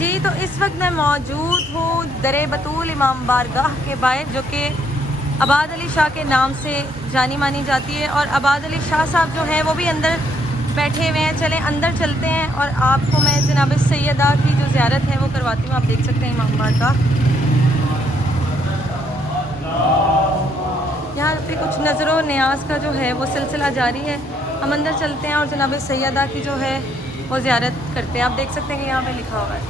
जी तो इस वक्त मैं मौजूद हूँ दरे बतूल इमाम बारगाह के बाहर, जो कि आबाद अली शाह के नाम से जानी मानी जाती है। और आबाद अली शाह साहब जो हैं वो भी अंदर बैठे हुए हैं। चलें अंदर चलते हैं और आपको मैं जनाब सैयदा की जो ज़ियारत है वो करवाती हूँ। आप देख सकते हैं इमाम बारगाह, यहाँ पे कुछ नज़रों न्याज का जो है वो सिलसिला जारी है। हम अंदर चलते हैं और जनाब सैयदा की जो है वो ज़ियारत करते हैं। आप देख सकते हैं कि यहाँ पे लिखा हुआ है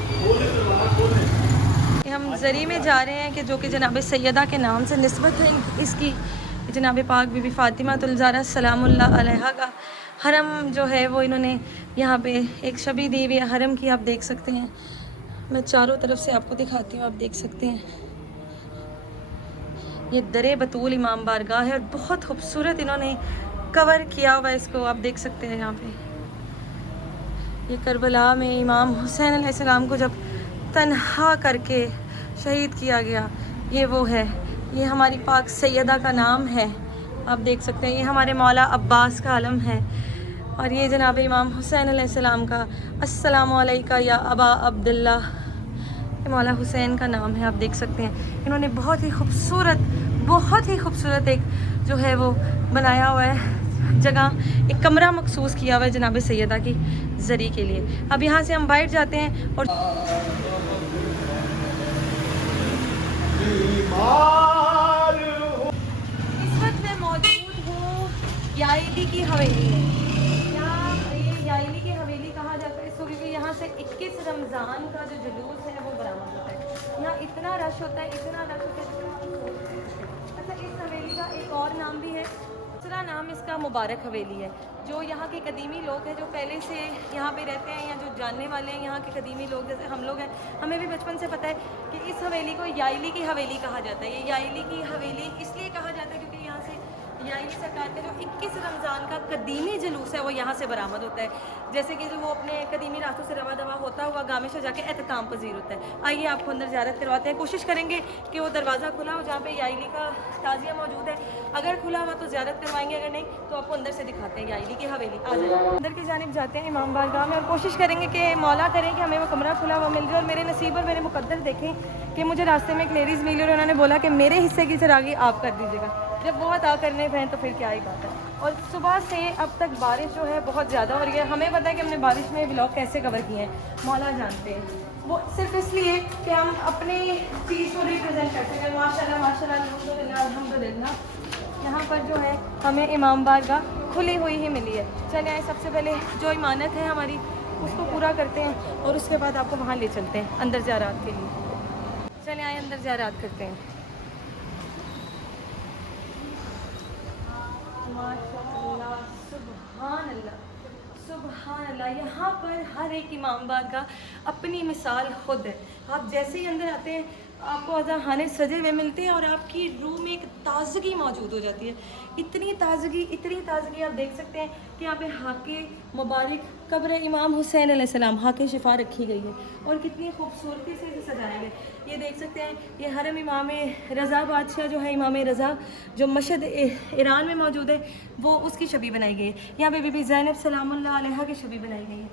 कि हम ज़री में जा रहे हैं, कि जो कि जनाब सैयदा के नाम से निस्बत है इसकी। जनाब पाक बीबी फ़ातिमा तुल-ज़हरा सलामुल्लाह अलैहा का हरम जो है वो इन्होंने यहाँ पे एक शबी दी हुई है हरम की। आप देख सकते हैं, मैं चारों तरफ से आपको दिखाती हूँ। आप देख सकते हैं ये दरे बतूल इमाम बारगाह है और बहुत खूबसूरत इन्होंने कवर किया हुआ है इसको। आप देख सकते हैं यहाँ पे ये करबला में इमाम हुसैन अलैहिस्सलाम को जब तन्हा करके शहीद किया गया, ये वो है। ये हमारी पाक सैयदा का नाम है। आप देख सकते हैं ये हमारे मौला अब्बास का आलम है। और ये जनाब इमाम हुसैन अलैहिस्सलाम का अस्सलामु अलैका या अबा अब्दुल्ला, ये मौला हुसैन का नाम है। आप देख सकते हैं इन्होंने बहुत ही खूबसूरत एक जो है वो बनाया हुआ है जगह, एक कमरा मखसूस किया हुआ है जनाब सैयदा की ज़री के लिए। अब यहाँ से हम बैठ जाते हैं और इस वक्त मैं मौजूद हूँ याइली की हवेली में। यहाँ ये याइली की हवेली कहा जाता है इसको, क्योंकि यहाँ से 21 रमज़ान का जो जुलूस है वो बरामद होता है। यहाँ इतना रश होता है, इतना रश होता है। अच्छा, इस हवेली का एक और नाम भी है, दूसरा नाम इसका मुबारक हवेली है। जो यहाँ के कदीमी लोग हैं, जो पहले से यहाँ पे रहते हैं या जो जानने वाले हैं यहाँ के कदीमी लोग, जैसे हम लोग हैं, हमें भी बचपन से पता है कि इस हवेली को याइली की हवेली कहा जाता है। ये याइली की हवेली इसलिए कहा जाता है क्योंकि यहाँ से याइली सरकार का जो 21 रमज़ान का कदीमी जुलूस है वो यहाँ से बरामद होता है। जैसे कि जो वो अपने कदीमी रास्तों से रवा दवा होता हुआ गामेश जाके एहतकाम पजीर होता है। आइए आपको अंदर ज़ियारत करवाते हैं। कोशिश करेंगे कि वो दरवाज़ा खुला हो जहाँ पे याइली का ताज़िया मौजूद है। अगर खुला हुआ तो ज़ियारत करवाएंगे, अगर नहीं तो आपको अंदर से दिखाते हैं याइली की हवेली। आ जाए अंदर की जानिब जाते हैं इमाम बारगाह में और कोशिश करेंगे कि मौला करें कि हमें वो कमरा खुला हुआ मिल जाए। और मेरे नसीब और मेरे मुकद्दर देखें कि मुझे रास्ते में एक लेडीज़ मिली और उन्होंने बोला कि मेरे हिस्से की चरागी आप कर दीजिएगा। जब वो अदा करने पे हैं तो फिर क्या ही बात है। और सुबह से अब तक बारिश जो है बहुत ज़्यादा हो रही है। हमें पता है कि हमने बारिश में व्लॉग कैसे कवर किए हैं, मौला जानते हैं। वो सिर्फ इसलिए कि हम अपनी चीज़ को रिप्रेजेंट कर सकें। माशाल्लाह माशाल्लाह अल्हम्दुलिल्लाह अल्हम्दुलिल्लाह। यहाँ पर जो है हमें इमाम बारगाह खुली हुई ही मिली है। चले आए, सबसे पहले जो इमानत है हमारी उसको पूरा करते हैं और उसके बाद आपको वहाँ ले चलते हैं अंदर ज़ियारत के लिए। चले आए अंदर ज़ियारत करते हैं। माशाअल्लाह, सुभान अल्लाह, सुभान अल्लाह। यहाँ पर हर एक इमाम बारगाह अपनी मिसाल खुद है। आप जैसे ही अंदर आते हैं आपको अज़ाहाने सजे हुए मिलते हैं और आपकी रूह में एक ताज़गी मौजूद हो जाती है। इतनी ताज़गी आप देख सकते हैं कि यहाँ पे हाके मुबारक कब्र इमाम हुसैन अलैहिस्सलाम हाके शिफा रखी गई है और कितनी खूबसूरती से इसे सजाया गया। ये देख सकते हैं ये हरम इमाम रज़ा बादशाह जो है, इमाम रज़ा जो मशहद ईरान में मौजूद है, वो उसकी छवि बनाई गई है। यहाँ पे बीबी ज़ैनब सलामुल्लाह अलैहा की छवि बनाई गई है।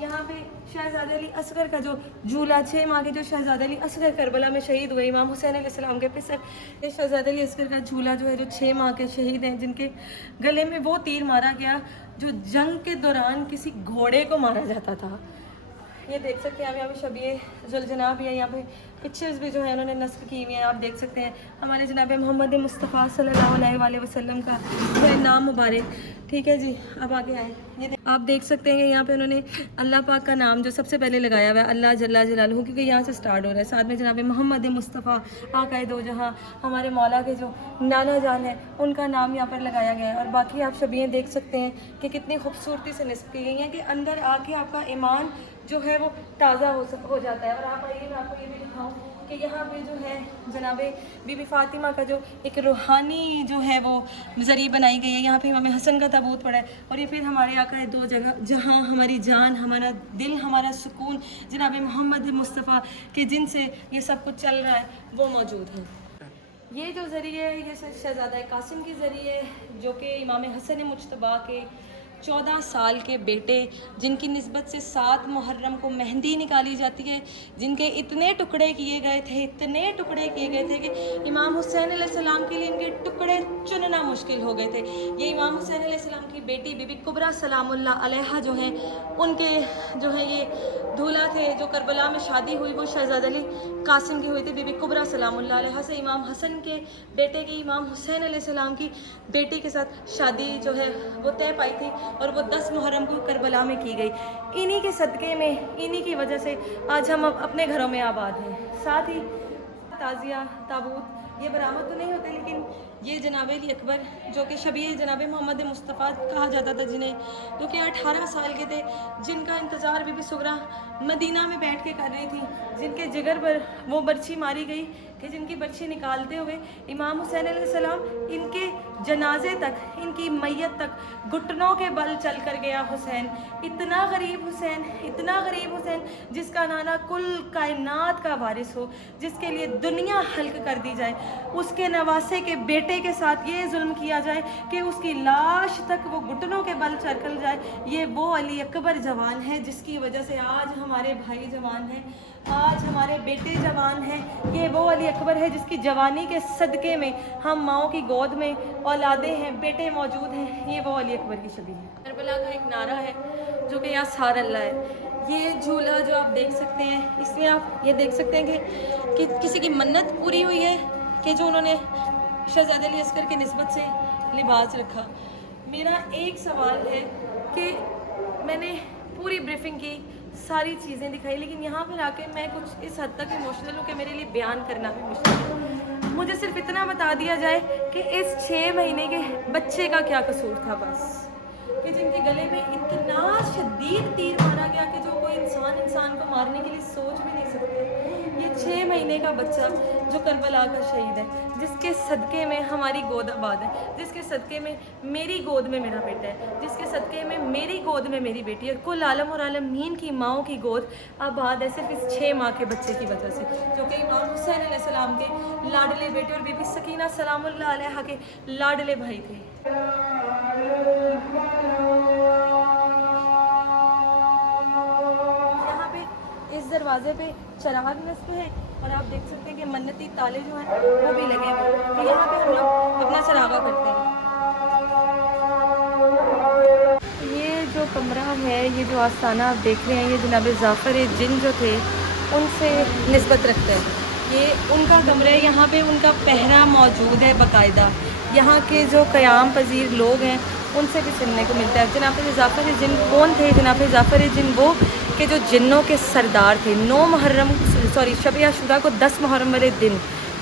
यहाँ पे शहज़ादे अली असगर का जो झूला, 6 माह के जो शहज़ादे अली असगर करबला में शहीद हुए इमाम हुसैन अलैहिस्सलाम के पिसर, ये शहज़ादे अली असगर का झूला जो है, जो 6 माह के शहीद हैं, जिनके गले में वो तीर मारा गया जो जंग के दौरान किसी घोड़े को मारा जाता था। ये देख सकते हैं आप, यहाँ पे शबीए जुलजना भी है। यहाँ पे पिक्चर्स भी जो है उन्होंने नस्ख की हुई हैं। आप देख सकते हैं हमारे जनाब मोहम्मद मुस्तफ़ा सल्लल्लाहु अलैहि वसल्लम का जो है नाम मुबारक। ठीक है जी, अब आगे आए। ये आप देख सकते हैं यहाँ पे उन्होंने अल्लाह पाक का नाम जो सबसे पहले लगाया हुआ है, अल्लाह जल्ला जलालहू, क्योंकि यहाँ से स्टार्ट हो रहा है। साथ में जनाब मोहम्मद मुस्तफ़ा आक़ाए दो जहाँ हमारे मौला के जो नाना जान है उनका नाम यहाँ पर लगाया गया है। और बाकी आप शबीएँ देख सकते हैं कि कितनी खूबसूरती से नस्ब की गई हैं कि अंदर आके आपका ईमान जो है वो ताज़ा हो जाता है। और आप आइए, मैं आपको ये भी दिखाऊँ कि यहाँ पे जो है जनाब बीबी फ़ातिमा का जो एक रूहानी जो है वो ज़रिए बनाई गई है। यहाँ पे इमाम हसन का ताबूत पड़ा है और ये फिर हमारे आका दो जगह जहाँ हमारी जान, हमारा दिल, हमारा सुकून जनाब मोहम्मद मुस्तफ़ा के जिनसे ये सब कुछ चल रहा है वो मौजूद है। ये जो ज़रिए है ये शहज़ादा कासिम की ज़रिए जो कि इमाम हसन मुज्तबा के 14 साल के बेटे जिनकी निस्बत से 7 मुहर्रम को मेहंदी निकाली जाती है, जिनके इतने टुकड़े किए गए थे, इतने टुकड़े किए गए थे कि इमाम हुसैन अलैहिस्सलाम के लिए इनके टुकड़े चुनना मुश्किल हो गए थे। ये इमाम हुसैन अलैहिस्सलाम की बेटी बीबी कुबरा सलामुल्लाह अलैहा जो हैं, उनके जो है ये दूल्हा थे, जो करबला में शादी हुई वो शहजाद अली कासिम की हुई थी बीबी कुबरा सलामुल्लाह अलैहा से। इमाम हसन के बेटे की इमाम हुसैन अलैहिस्सलाम की बेटी के साथ शादी जो है वो तय पाई थी और वो 10 मुहर्रम को करबला में की गई। इन्हीं के सदक़े में, इन्हीं की वजह से आज हम अपने घरों में आबाद हैं। साथ ही ताज़िया ताबूत ये बरामद तो नहीं होते, लेकिन ये जनाब अली अकबर जो कि शबीह जनाब मोहम्मद मुस्तफ़ा कहा जाता था, जिन्हें जो कि 18 साल के थे, जिनका इंतज़ार बीबी सुगरा मदीना में बैठ के कर रही थी, जिनके जिगर पर वो बर्छी मारी गई कि जिनकी बर्छी निकालते हुए इमाम हुसैन अलैहिस्सलाम इनके जनाजे तक, इनकी मैयत तक घुटनों के बल चल कर गया हुसैन। इतना गरीब हुसैन, इतना गरीब हुसैन जिसका नाना कुल कायनात का वारिस हो, जिसके लिए दुनिया हल्क कर दी जाए, उसके नवासे के बेटे के साथ ये जुल्म किया जाए कि उसकी लाश तक वो घुटनों के बल चल जाए। ये वो अली अकबर जवान है जिसकी वजह से आज हमारे भाई जवान हैं, आज हमारे बेटे जवान हैं। ये वो अली अकबर है जिसकी जवानी के सदक़े में हम माओ की गोद में औलादे हैं, बेटे मौजूद हैं। ये वो अली अकबर की शबीह है। करबला का एक नारा है जो कि या सार अल्लाह है। ये झूला जो आप देख सकते हैं, इसमें आप ये देख सकते हैं कि किसी की मन्नत पूरी हुई है कि जो उन्होंने शहज़ादे अली अस्कर के निस्बत से लिबास रखा। मेरा एक सवाल है कि मैंने पूरी ब्रीफिंग की, सारी चीज़ें दिखाई, लेकिन यहाँ पर आके मैं कुछ इस हद तक इमोशनल हूँ कि मेरे लिए बयान करना भी मुश्किल है। मुझे सिर्फ इतना बता दिया जाए कि इस 6 महीने के बच्चे का क्या कसूर था, बस कि जिनके गले में इतना शदीद तीर मारा गया कि जो कोई इंसान को मारने के लिए सोच भी नहीं सकते। ये 6 महीने का बच्चा जो करबला का शहीद है, जिसके सदक़े में हमारी गोद आबाद है, जिसके सदक़े में मेरी गोद में मेरा बेटा है, जिसके सदक़े में मेरी गोद में मेरी बेटी है, कुल आलम और आलमीन की माओं की गोद आबाद है सिर्फ इस 6 माह के बच्चे की वजह से, जो कि इमाम हुसैन अलैहिस्सलाम के लाडले बेटे और बीबी सकीना सलामुल्लाह अलैहा के लाडले भाई थे। यहाँ पे इस दरवाजे पे चिराग नस्ब है और आप देख सकते हैं कि मन्नती ताले जो हैं वो भी लगे हुए हैं। तो यहाँ पे हम लोग अपना चरागा करते हैं। ये जो कमरा है, ये जो आस्थाना आप देख रहे हैं, ये जनाब जाफ़र जिन जो थे उनसे निस्बत रखते हैं। ये उनका कमरा है, यहाँ पे उनका पहरा मौजूद है बाकायदा। यहाँ के जो क़याम पजीर लोग हैं उनसे भी सुनने को मिलता है। जनाब जाफ़र जिन कौन थे? जनाब जाफ़र जिन वो के जो जिन्नों के सरदार थे। 9 मुहर्रम शब आशूरा को 10 मुहर्रम वाले दिन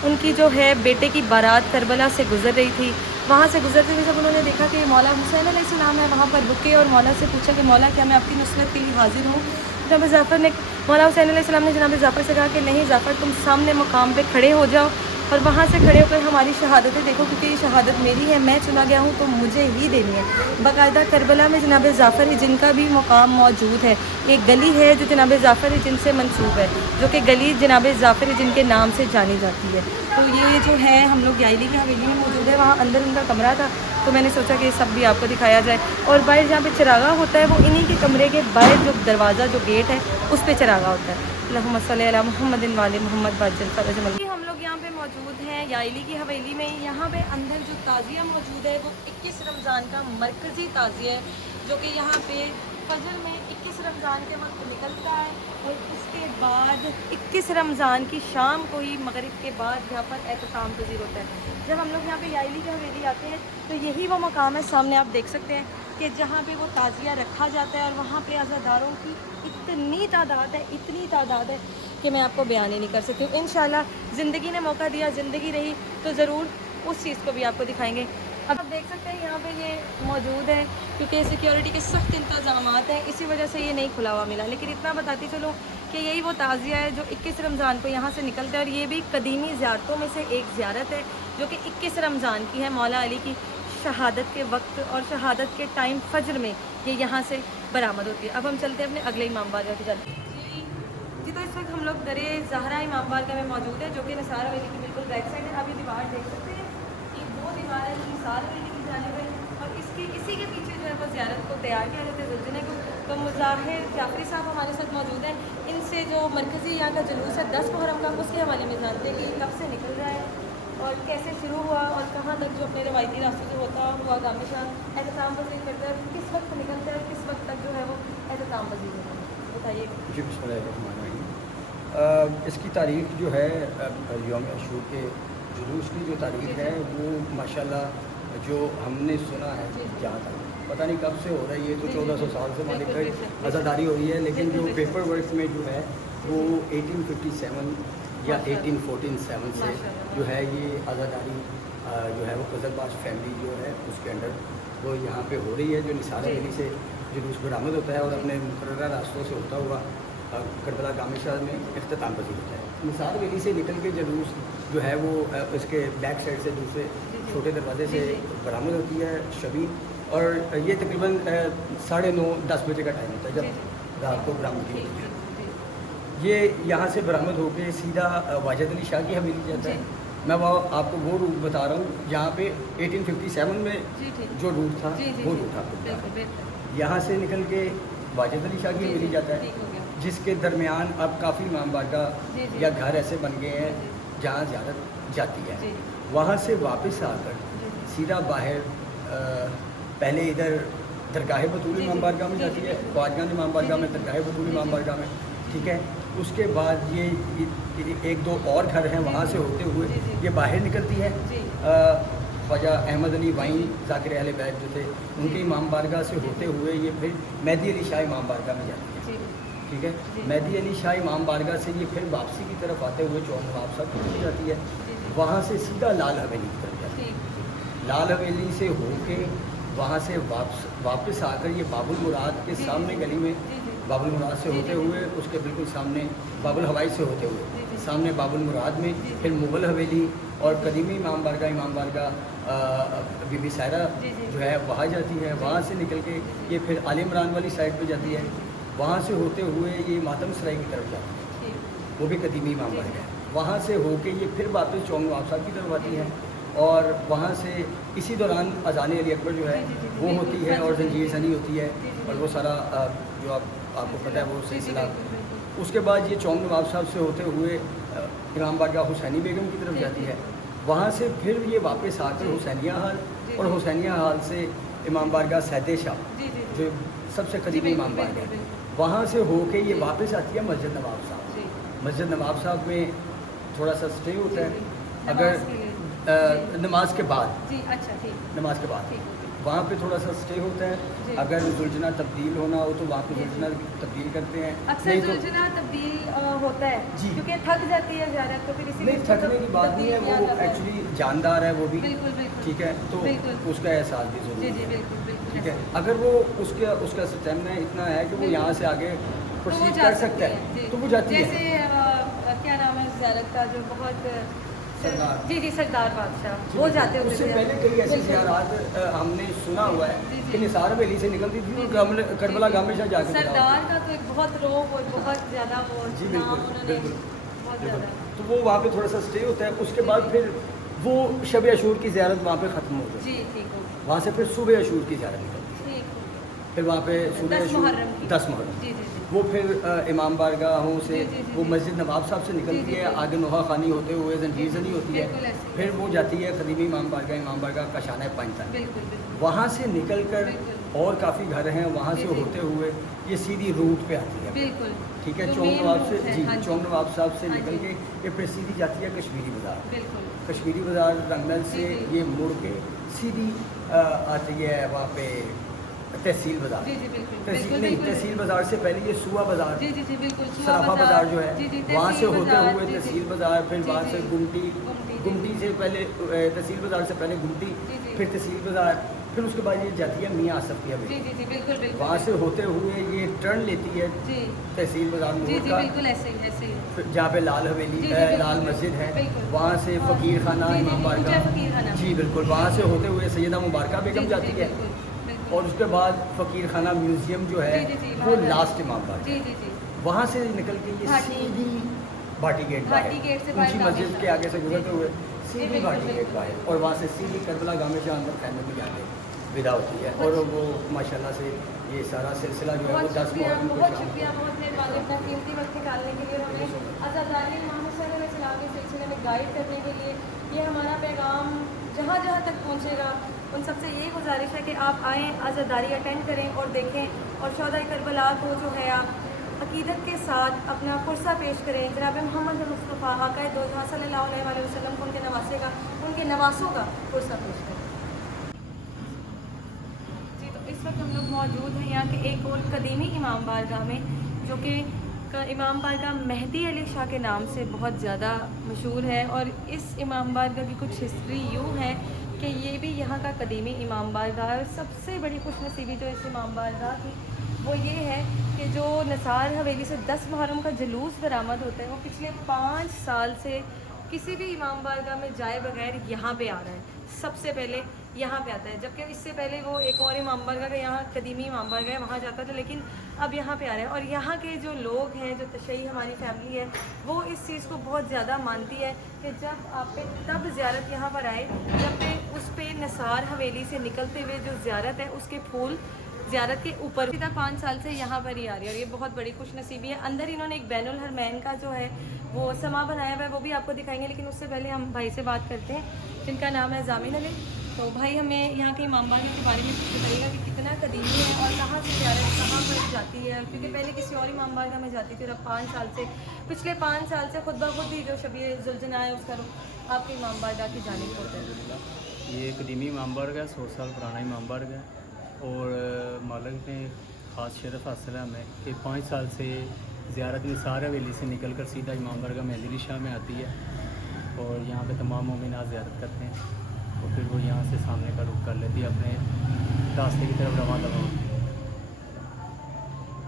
उनकी जो है बेटे की बारात करबला से गुज़र रही थी। वहाँ से गुजरते हुए जब उन्होंने देखा कि मौला हुसैन अलैहिस्सलाम है, वहाँ पर रुके और मौला से पूछा कि मौला क्या मैं आपकी नुसरत के लिए हाजिर हूँ? जनाब जाफ़र ने, मौला हुसैन अलैहिस्सलाम ने जनाब जाफ़र से कहा कि नहीं जाफ़र, तुम सामने मुकाम पे खड़े हो जाओ और वहाँ से खड़े होकर हमारी शहादतें देखो, क्योंकि ये शहादत मेरी है, मैं चुना गया हूँ तो मुझे ही देनी है। बाकायदा करबला में जनाब जाफ़र जिनका भी मुकाम मौजूद है। एक गली है जो जनाब जाफ़र जिनसे मंसूब है, जो कि गली जनाब जाफ़र जिनके नाम से जानी जाती है। तो ये जो है हम लोग याइली की हवेली में मौजूद है, वहाँ अंदर उनका कमरा था, तो मैंने सोचा कि ये सब भी आपको दिखाया जाए। और बाहर जहाँ पे चिरागा होता है वो इन्हीं के कमरे के बाहर जो दरवाज़ा जो गेट है उस पर चिरागा होता है। अल्लाहुम्मा सल्ली अला मुहम्मदिन वाले मोहम्मद बाजल फरज। हम लोग यहाँ पे मौजूद हैं याइली की हवेली में। यहाँ पे अंदर जो ताज़िया मौजूद है वो 21 रमज़ान का मरकज़ी ताज़िया है, जो कि यहाँ पे फजर में 21 रमज़ान के वक्त निकलता है और उसके बाद 21 रमज़ान की शाम को ही मगरिब के बाद यहाँ पर एहतसाम पज़ीर होता है। जब हम लोग यहाँ पे याइली की हवेली आते हैं तो यही वो मकाम है, सामने आप देख सकते हैं कि जहाँ पे वो ताज़िया रखा जाता है और वहाँ पे अज़ादारों की इतनी तादाद है, इतनी तादाद है कि मैं आपको बयान ही नहीं कर सकती हूँ। इंशाल्लाह ज़िंदगी ने मौका दिया, ज़िंदगी रही तो ज़रूर उस चीज़ को भी आपको दिखाएंगे। अब आप देख सकते हैं यहाँ पे ये मौजूद है, क्योंकि सिक्योरिटी के सख्त इंतजाम हैं, इसी वजह से ये नहीं खुला हुआ मिला। लेकिन इतना बताती चलो कि यही वो ताज़िया है जो 21 रमज़ान को यहाँ से निकलता है और ये भी कदीमी ज़ियारतों में से एक ज़ियारत है जो कि 21 रमज़ान की है। मौला अली की शहादत के वक्त और शहादत के टाइम फजर में ये यहाँ से बरामद होती है। अब हम चलते हैं अपने अगले इमाम बारगाह की जानब। जी तो इस वक्त हम लोग दरे ज़हरा इमाम बारगाह में मौजूद है, जो कि निसार हवेली की बिल्कुल बैक साइड है। आप ये दीवार देख सकते हैं, ये 2 दीवार है जो निसार हवेली की जानिब है और इसी के पीछे जो है वो ज़ियारत को तैयार किया जाता है जुलझुने को। तो मुज़ाहिर जाफरी साहब हमारे साथ मौजूद हैं। इनसे जो मरकज़ी यहाँ का जुलूस है 10 मुहर्रम का, उसके हवाले में जानते हैं कि ये कब से निकल रहा है और कैसे शुरू हुआ और कहाँ तक जो अपने रवायती रास्तों से होता हुआ गामिशा एहतसाम पसीर करता है, किस वक्त निकलता है, किस वक्त तक जो है वो एहतसाम पसीर होता है, बताइए। जी बिस्मिल्लाहिर्रहमानिर्रहीम। इसकी तारीख़ जो है यौम आशूर के जुलूस की जो तारीख़ है वो माशाल्लाह जो हमने सुना है जहाँ तक पता नहीं कब से हो रहा है, ये तो 1400 साल से मालिक आज़ादारी हो रही है, लेकिन जो पेपर वर्क में जो है वो 1857 या 1847 से जो है ये आज़ादारी जो है वो कज़लबाश फैमिली जो है उसके अंडर वो यहाँ पे हो रही है, जो निसार वैली से जुलूस बरामद होता है और अपने मुकर्रर रास्तों से होता हुआ करबला गामिशा में इख्तिताम पसीर होता है। निसार वैली से निकल के जुलूस जो है वो इसके बैक साइड से दूसरे छोटे दरवाजे से बरामद होती है शबी, और ये तकरीबन 9:30-10 बजे का टाइम होता है जब रात को बरामद होती है। ये यहाँ से बरामद होकर सीधा वाजिद अली शाह की हवेली जाता है। मैं वो आपको वो रूट बता रहा हूँ जहाँ पे 1857 में जो रूट था वो रूट आपको यहाँ से निकल के वाजिद अली शाह की हवेली जाता है, जिसके दरमियान अब काफ़ी इमाम बारगाह या घर ऐसे बन गए हैं जहाँ ज़्यारत जाती है। वहाँ से वापस आकर सीधा बाहर पहले इधर दरगाह बतूल इमाम बारगाह में जाती है, ख्वाजगान इमाम बारगाह में, दरगाह बतूल इमाम बारगाह में, ठीक है। उसके बाद ये एक दो और घर हैं, वहाँ से होते हुए ये बाहर निकलती है। ख्वाजा अहमद अली वाइन ज़ाकिर अहले बैत जो थे उनके इमाम बारगाह से होते हुए ये फिर मेहदी अली शाह इमाम बारगाह में जाती है, ठीक है। मेहदी अली शाह इमाम बारगाह से ये फिर वापसी की तरफ आते हुए चौक नवाब साहब की जाती है, वहाँ से सीधा लाल हवेली की तरफ जाती है। लाल हवेली से होके वहाँ से वापस आकर ये बाबुल मुराद के सामने गली में, बाबुल मुराद से होते हुए उसके बिल्कुल सामने बाबुल हवाई से होते हुए सामने बाबुल मुराद में फिर मुग़ल हवेली और कदीमी इमाम बारगाह बीबी सायरा जो है वहाँ जाती है। वहाँ से निकल के ये फिर आले इमरान वाली साइड पे जाती है, वहाँ से होते हुए ये मातम सराय की तरफ जाती है, वो भी कदीमी इमाम बारगाह है। वहाँ से होके ये फिर वापस चौक नवाब साहब की तरफ आती है और वहाँ से इसी दौरान अज़ान अली अकबर जो है वो होती है और जंजीर सनी होती है और वो सारा जो आपको पता है वो सिलसिला। उसके बाद ये चौक नवाब साहब से होते हुए इमाम बारगाह हुसैनी बेगम की तरफ जाती है। वहाँ से फिर ये वापस आकर हुसैनिया हाल और हुसैनिया हाल से इमाम बारगाह सैदे शाह जो सबसे करीबी इमाम बारगाह, वहाँ से होके ये वापस आती है मस्जिद नवाब साहब। मस्जिद नवाब साहब में थोड़ा सा स्टे होता है अगर नमाज के बाद, नमाज के बाद वहाँ पे थोड़ा सा स्टे होता है। अगर जुलझुना तब्दील होना हो तो वहाँ पे जुलझुना तब्दील करते हैं। अक्सर जुलझुना तब्दील होता है जी, क्योंकि थक जाती है ज़्यादा, तो फिर नहीं थकने की बात नहीं है, वो एक्चुअली जानदार है वो भी, ठीक है, तो उसका एहसास भी जरूरी है, ठीक है। अगर वो उसका स्टेमिना इतना है कि वो यहाँ से आगे प्रोसीड कर सकता है तो वो जाती है। जैसे क्या नाम है ज़ियारत का जो बहुत जी सरदार बादशाह वो जाते हुए, उससे पहले कई ऐसी ज़ियारत हमने सुना हुआ है कि निसार वैली से निकलती थी और करबला गामिशा जाके सरदार का तो एक बहुत रोब और बहुत ज़्यादा वो नाम उन्होंने बहुत ज़्यादा, तो वो वहाँ पे थोड़ा सा स्टे होता है। उसके बाद फिर वो शब अशूर की ज़ियारत वहाँ पे ख़त्म हो जाती है, वहाँ से फिर सुबह अशूर की ज़ियारत निकलती है, फिर वहाँ पे सुबह 10 मुहर्रम वो फिर इमाम बारगाहों से वो मस्जिद नवाब साहब से निकलती है, आगे नोहा खानी होते हुए जंजीर ज़नी होती है, फिर वो जाती है कदीमी इमाम बारगाह का शाना पंच तक। वहाँ से निकल कर और काफ़ी घर हैं, वहाँ से होते हुए ये सीधी रूट पे आती है, ठीक है। चौक नवाब से जी चौक नवाब साहब से निकल के ये फिर सीधी जाती है कश्मीरी बाज़ार। कश्मीरी बाज़ार रंगनल से ये मुड़ के सीधी आती है वहाँ पे तहसील बाज़ार। तहसील बाज़ार से पहले ये सुआ बाज़ार, सराफा बाज़ार जो है वहाँ से होते हुए तहसील बाज़ार, फिर वहाँ से गुमटी से पहले तहसील बाज़ार से पहले गुमटी, फिर तहसील बाज़ार, फिर उसके बाद ये जाती है मियाँ आसफ की हवेली। वहाँ से होते हुए ये टर्न लेती है तहसील बाज़ार मोड़ का, जहाँ पे लाल हवेली है, लाल मस्जिद है, वहाँ से फ़कीर खाना इमाम बारगाह जी बिल्कुल, वहाँ से होते हुए सैयदा मुबारका बेगम जाती है और उसके बाद फ़कीर खाना म्यूज़ियम जो है वो लास्ट इमाम बारगाह। वहाँ से निकल के ये सीधी भाटी गेट ऊँची मस्जिद के आगे से गुजरते हुए सीधी भाटी गेट बाहर और वहाँ से सीधी करबला गामिशा अंदर खैमे में जाके विदा होती है। और वो माशाल्लाह से ये सारा सिलसिला जो है वो 10 मुहर्रम को बहुत शाम शुक्रिया, को। बहुत मेहरबानी अपना कीमती वक्त निकालने के लिए, हमें आज़ादारी इमाम हुसैन अलैहिस्सलाम के सिलसिले में गाइड करने के लिए। ये हमारा पैगाम जहाँ जहाँ तक पहुँचेगा, उन सबसे यही गुजारिश है कि आप आएँ, आज़ादारी अटेंड करें और देखें, और शोहदाए करबला को जो है आप अकीदत के साथ अपना पुरसा पेश करें। जनाब मोहम्मद मुस्तफ़ा आक़ाए दो जहां सल्लल्लाहु अलैहि वसल्लम को उनके नवासों का पुरसा पेश करें। जी, तो इस वक्त हम लोग मौजूद हैं यहाँ के एक और कदीमी इमाम बारगाह में, जो कि इमाम बारगाह मेहदी अली शाह के नाम से बहुत ज़्यादा मशहूर है। और इस इमाम बारगाह की कुछ हिस्ट्री यूँ है कि ये भी यहाँ का कदीमी इमाम बारगाह है। सबसे बड़ी खुशनसीबी जो इस इमाम बारगाह की वो ये है कि जो निसार हवेली से 10 मुहर्रम का जुलूस बरामद होता है, वो पिछले 5 साल से किसी भी इमाम बारगाह में जाए बगैर यहाँ पे आ रहा है। सबसे पहले यहाँ पे आता है, जबकि इससे पहले वो एक और इमाम बारगाह का यहाँ कदीमी इमाम बारगाह है, वहाँ जाता था, लेकिन अब यहाँ पे आ रहा है। और यहाँ के जो लोग हैं, जो तशय्यी हमारी फैमिली है, वो इस चीज़ को बहुत ज़्यादा मानती है कि जब आप पे तब ज़ियारत यहाँ पर आए जब पे उस पे निसार हवेली से निकलते हुए जो ज़ियारत है उसके फूल ज़ियारत के ऊपर। सीधा 5 साल से यहाँ पर ही आ रही है, और ये बहुत बड़ी खुशनसीबी है। अंदर इन्होंने एक बैनुल हरमैन का जो है वो समा बनाया हुआ है, वो भी आपको दिखाएंगे, लेकिन उससे पहले हम भाई से बात करते हैं जिनका नाम है जामिन अली। तो भाई, हमें यहाँ के इमाम बारगाह के बारे में कुछ बताइएगा कि कितना कदीमी है और कहाँ से ज़ियारत कहाँ पर जाती है, क्योंकि पहले किसी और इमाम बारगाह में जाती थी और अब 5 साल से, पिछले 5 साल से खुद ब खुद ही जो शबीए जुलजना है उसका रुख आपके इमाम बारगाह की जानिब होता है। ये कदीमी इमाम बारगाह 100 साल पुराना इमाम बारगाह है, और मालिक ने ख़ास शरफ हासिल है हमें कि 5 साल से ज़ियारत निसार हवेली से निकल कर सीधा इमाम बारगाह मेहदी अली शाह में आती है, और यहाँ पे तमाम मोमिनात ज़ियारत करते हैं, और फिर वो यहाँ से सामने का रुख कर लेती है, अपने रास्ते की तरफ रवाना होती है।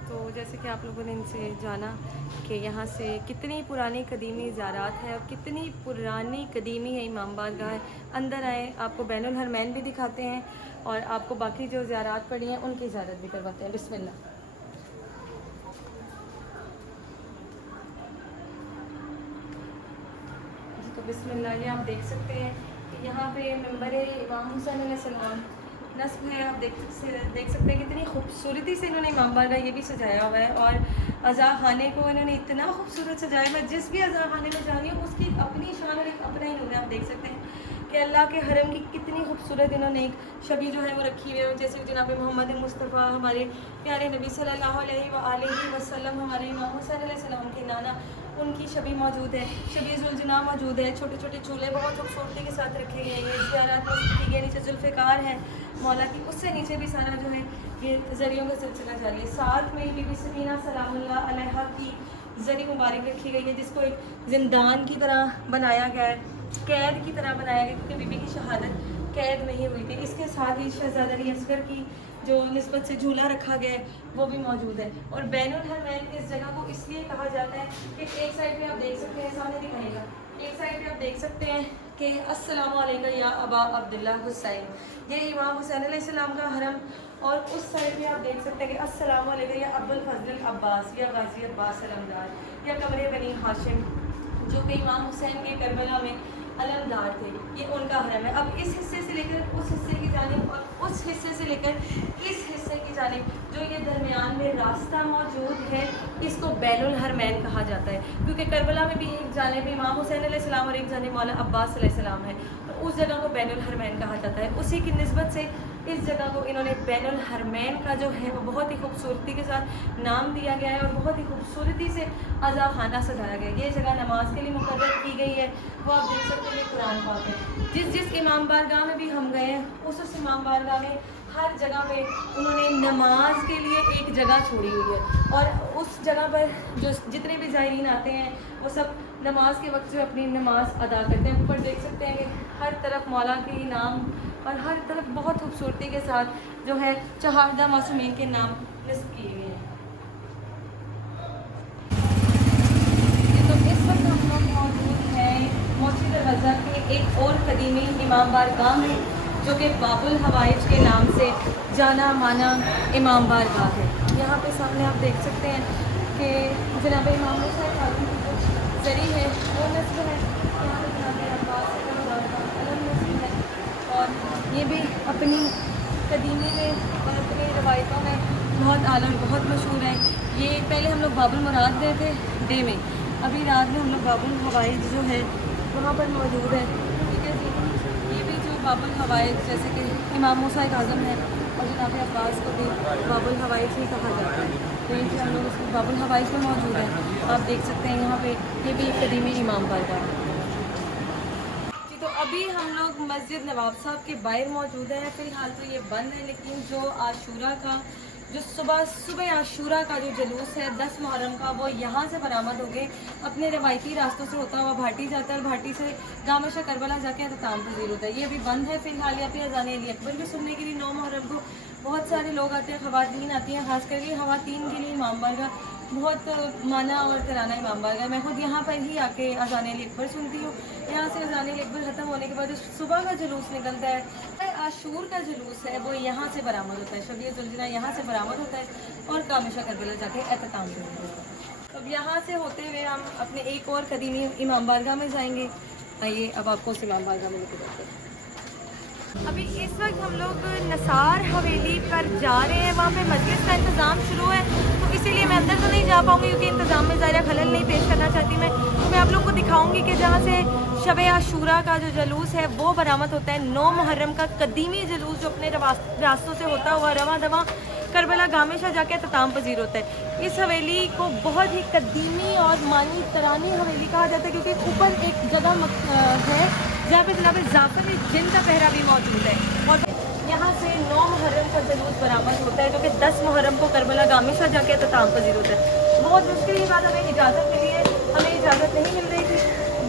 तो जैसे कि आप लोगों ने इनसे जाना कि यहाँ से कितनी पुरानी कदीमी ज़ारात है और कितनी पुरानी कदीमी है इमाम बारगाह है। अंदर आए, आपको बैनुल हरमैन भी दिखाते हैं और आपको बाकी जो ज़ियारात पड़ी हैं उनकी ज़ियारत भी करवाते हैं। बिस्मिल्लाह। जी, तो बिस्मिल्लाह, ये आप देख सकते हैं कि यहाँ पे मिंबर इमाम हुसैन अलैहिस्सलाम नस्ब है। आप देख सकते हैं कितनी खूबसूरती से इन्होंने इमाम बारगाह ये भी सजाया हुआ है, और अज़ा खाने को इन्होंने इतना खूबसूरत सजाया हुआ है। जिस भी अज़ा खाने में जाएंगे उसकी एक अपनी शान और एक अपना ही नूर है। आप देख सकते हैं कि अल्लाह के हरम की कितनी खूबसूरत इन्होंने एक शबी जो है वो रखी हुई है। जैसे जनाब मोहम्मद मुस्तफ़ा, हमारे प्यारे नबी सल्लल्लाहु अलैहि वसल्लम, हमारे इमाम हुसैन अलैहिस्सलाम के नाना, उनकी शबी मौजूद है, शबी जुलजना मौजूद है। छोटे छोटे चूल्हे बहुत खूबसूरती के साथ रखे गए हैं। ज़ियारत की गई, नीचे जुल्फ़िकार है मौला की, उससे नीचे भी सारा जो है ये ज़रियों का सिलसिला जारी है। साथ में बीबी सकीना सलामुल्लाह अलैहा की ज़री मुबारक रखी गई है, जिसको एक ज़िंदान की तरह बनाया गया है, कैद की तरह बनाया गया, क्योंकि बीबी की शहादत कैद में ही हुई थी। इसके साथ ही शहज़ादा अली असगर की जो निस्बत से झूला रखा गया है वो भी मौजूद है। और बैनुल हरमैन इस जगह को इसलिए कहा जाता है कि एक साइड पे आप देख सकते हैं, सामने दिखाएगा, एक साइड पे आप देख सकते हैं कि अस्सलामु अलैका या अबा अब्दुल्ला हुसैन, ये इमाम हुसैन अलैहिस्सलाम का हरम। और उस साइड पे आप देख सकते हैं कि अस्सलामु अलैका या अब्दुल फजल अब्बास या गाजी अब्बास अलमदार या कमरे बनी हाशिम, जो कि इमाम हुसैन के करबला में अलमदार थे, ये उनका हरम है। अब इस हिस्से से लेकर उस हिस्से की जानिब और उस हिस्से से लेकर इस हिस्से की जानिब जो ये दरमियान में रास्ता मौजूद है, इसको बैनुल हरमैन कहा जाता है, क्योंकि करबला में भी एक जानिब इमाम हुसैन अलैहिस्सलाम और एक जानिब मौला अब्बास अलैहिस्सलाम है, तो उस जगह को बैनुल हरमैन कहा जाता है। उसी की निस्बत से इस जगह को इन्होंने बैनुल हरमैन का जो है वो बहुत ही खूबसूरती के साथ नाम दिया गया है, और बहुत ही खूबसूरती से अज़ा खाना सजाया गया है। ये जगह नमाज के लिए मुकर्रर की गई है, वो आप देख सकते हैं कुरान पाक है। जिस इमाम बारगाह में भी हम गए हैं, उस इमाम बारगाह में हर जगह पे उन्होंने नमाज के लिए एक जगह छोड़ी हुई है, और उस जगह पर जो जितने भी ज़ायरीन आते हैं वो सब नमाज के वक्त जो अपनी नमाज अदा करते हैं। ऊपर देख सकते हैं कि हर तरफ मौला के नाम और हर तरफ बहुत खूबसूरती के साथ जो है चहारदा मासूमीन के नाम नस्ब किए गए हैं। तो इस वक्त हम लोग मौजूद हैं मोची दरवाज़ा के एक और कदीमी इमाम बारगाह में, जो कि बाबुल हवाइज के नाम से जाना माना इमाम बारगाह है। यहाँ पे सामने आप देख सकते हैं कि जनाब इमाम हुसैन की जो ज़री है वो नस्ब है, यहाँ पे जनाब अब्बास का अलम नस्ब है, और ये भी अपनी कदीमी में और अपनी रवायतों में बहुत आला बहुत मशहूर है। ये पहले हम लोग बाबुल मुराद गए थे डे में, अभी रात में हम लोग बाबुल हवाइज जो है वहाँ पर मौजूद है। ठीक है जी, ये भी जो बाबुल हवाइज जैसे कि इमाम मूसा आज़म है और जनाब अब्बास को भी बाबुल हवाइज ही कहा जाता है। तो ये हम लोग उसमें बाबुल हवाइज में मौजूद है। आप देख सकते हैं यहाँ पे ये भी एक कदीमी इमाम बारगाह है। तो अभी हम लोग मस्जिद नवाब साहब के बाहर मौजूद है। फ़िलहाल तो ये बंद है, लेकिन जो आशूरा का जो सुबह आशूरा का जो जुलूस है 10 मुहर्रम का, वो यहाँ से बरामद हो गए। अपने रवायती रास्तों से होता हुआ भाटी जाता है और भाटी से गामशा करबला जाके अख्ताम पजीर होता है। ये अभी बंद है फ़िलहाल। यहाँ पे अज़ान अली अकबर भी सुनने के लिए 9 मुहर्रम को बहुत सारे लोग आते हैं, ख़वातीन आती हैं। ख़ास करके ख़वातीन के लिए इमाम बारगाह बहुत माना और कराना इमाम बारगाह। मैं खुद यहाँ पर ही आके अज़ान अली अकबर सुनती हूँ। यहाँ से अज़ान अली अकबर ख़त्म होने के बाद जो सुबह का जुलूस निकलता है, आशूर का जुलूस है, वो यहाँ से बरामद होता है। शबीह जुलजना यहाँ से बरामद होता है और कामिशा करबला जाके एहतमाम करते हैं। अब यहाँ से होते हुए हम अपने एक और कदीमी इमाम बारगाह में जाएंगे। आइए अब आपको उस इमाम बारगाह में लेकर जाते हैं। अभी इस वक्त हम लोग नसार हवेली पर जा रहे हैं। वहाँ पे मजलिस का इंतज़ाम शुरू है, तो इसीलिए मैं अंदर तो नहीं जा पाऊँगी क्योंकि इंतज़ाम में ज़ाहिर खलल नहीं पेश करना चाहती मैं। तो मैं आप लोग को दिखाऊँगी कि जहाँ से शब आशूरा का जो जुलूस है वो बरामद होता है। 9 मुहर्रम का कदीमी जुलूस जो अपने रास्तों से होता हुआ रवा दवा करबला गामेशा जाके अख्ताम पजीर होता है। इस हवेली को बहुत ही कदीमी और मानी तरानी हवेली कहा जाता है क्योंकि ऊपर एक जगह है जहाँ पे जनाब जाफर जिन का पहरा भी मौजूद है। और यहाँ से 9 मुहर्रम का जुलूस बरामद होता है जो कि 10 मुहर्रम को करबला गामेशा जाके अख्ताम पजीर होता है। बहुत मुश्किल की बात, हमें इजाज़त मिली है, हमें इजाज़त नहीं मिल रही थी।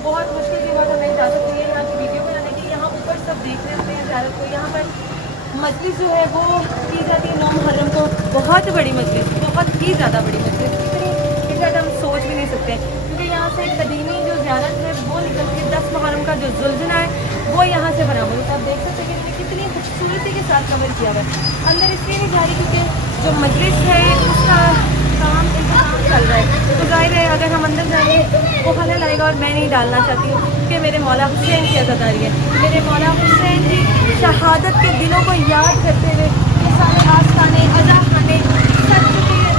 बहुत मुश्किल की बात, हमें इजाज़त मिली है यहाँ की वीडियो बनाने की। यहाँ ऊपर सब देख रहे होते हैं ज़्यारत को। यहाँ पर मजलिस जो है वो की जाती है 9 मुहर्रम को। बहुत बड़ी मजलिस, बहुत ही ज़्यादा बड़ी मजलिस, इतनी शायद हम सोच भी नहीं सकते क्योंकि यहाँ से कदीमी जो ज़ियारत है वो निकलती है। 10 मुहर्रम का जो जुलजना है वो यहाँ से बरामद होता है। आप देख सकते हैं कि कितनी खूबसूरती के साथ कवर किया हुआ है। अंदर इसलिए नहीं जा रही क्योंकि जो मजलिस है उसका काम इंतजाम चल रहा है, तो जाहिर है अगर हम अंदर जाएंगे वो खलल आएगा और मैं नहीं डालना चाहती हूँ क्योंकि मेरे मौला हुसैन की अज़ादारी है। मेरे मौला हुसैन की शहादत के दिनों को याद करते हुए ये सारे आस्थाने अज़ा खाने सज चुकी है,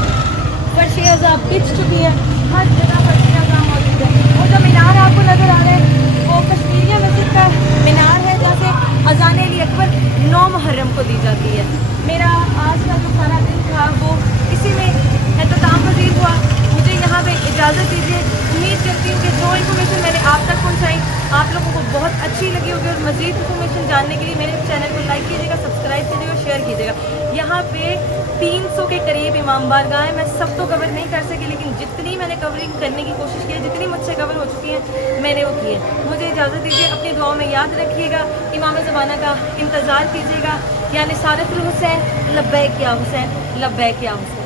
फर्शे अज़ा बिछ चुकी है, हर जगह फर्शे अज़ा मौजूद है। और जो मीनार आपको नज़र आ रहा है वो कश्मीरिया मस्जिद का मीनार है जहाँ से अज़ान अली अकबर 9 मुहर्रम को दी जाती है। मेरा आज का जो सारा दिन था वो इसी में एहतमाम पजीर हुआ। मुझे यहाँ पे इजाज़त दीजिए। उम्मीद करती हूँ कि जो इन्फॉर्मेशन मैंने आप तक पहुँचाई आप लोगों को बहुत अच्छी लगी होगी और मज़ीद इन्फॉर्मेशन जानने के लिए मेरे चैनल को लाइक कीजिएगा, सब्सक्राइब कीजिएगा, शेयर कीजिएगा। यहाँ पे 300 के करीब इमाम बारगाह है। मैं सब तो कवर नहीं कर सकी लेकिन जितनी मैंने कवरिंग करने की कोशिश की है, जितनी मुझसे कवर हो चुकी है मैंने वो की है। मुझे इजाज़त दीजिए, अपनी दुआओं में याद रखिएगा, इमाम ज़माना का इंतज़ार कीजिएगा। यानी सारतुल हुसैन लब्बैक या हुसैन, लब्बैक या हुसैन।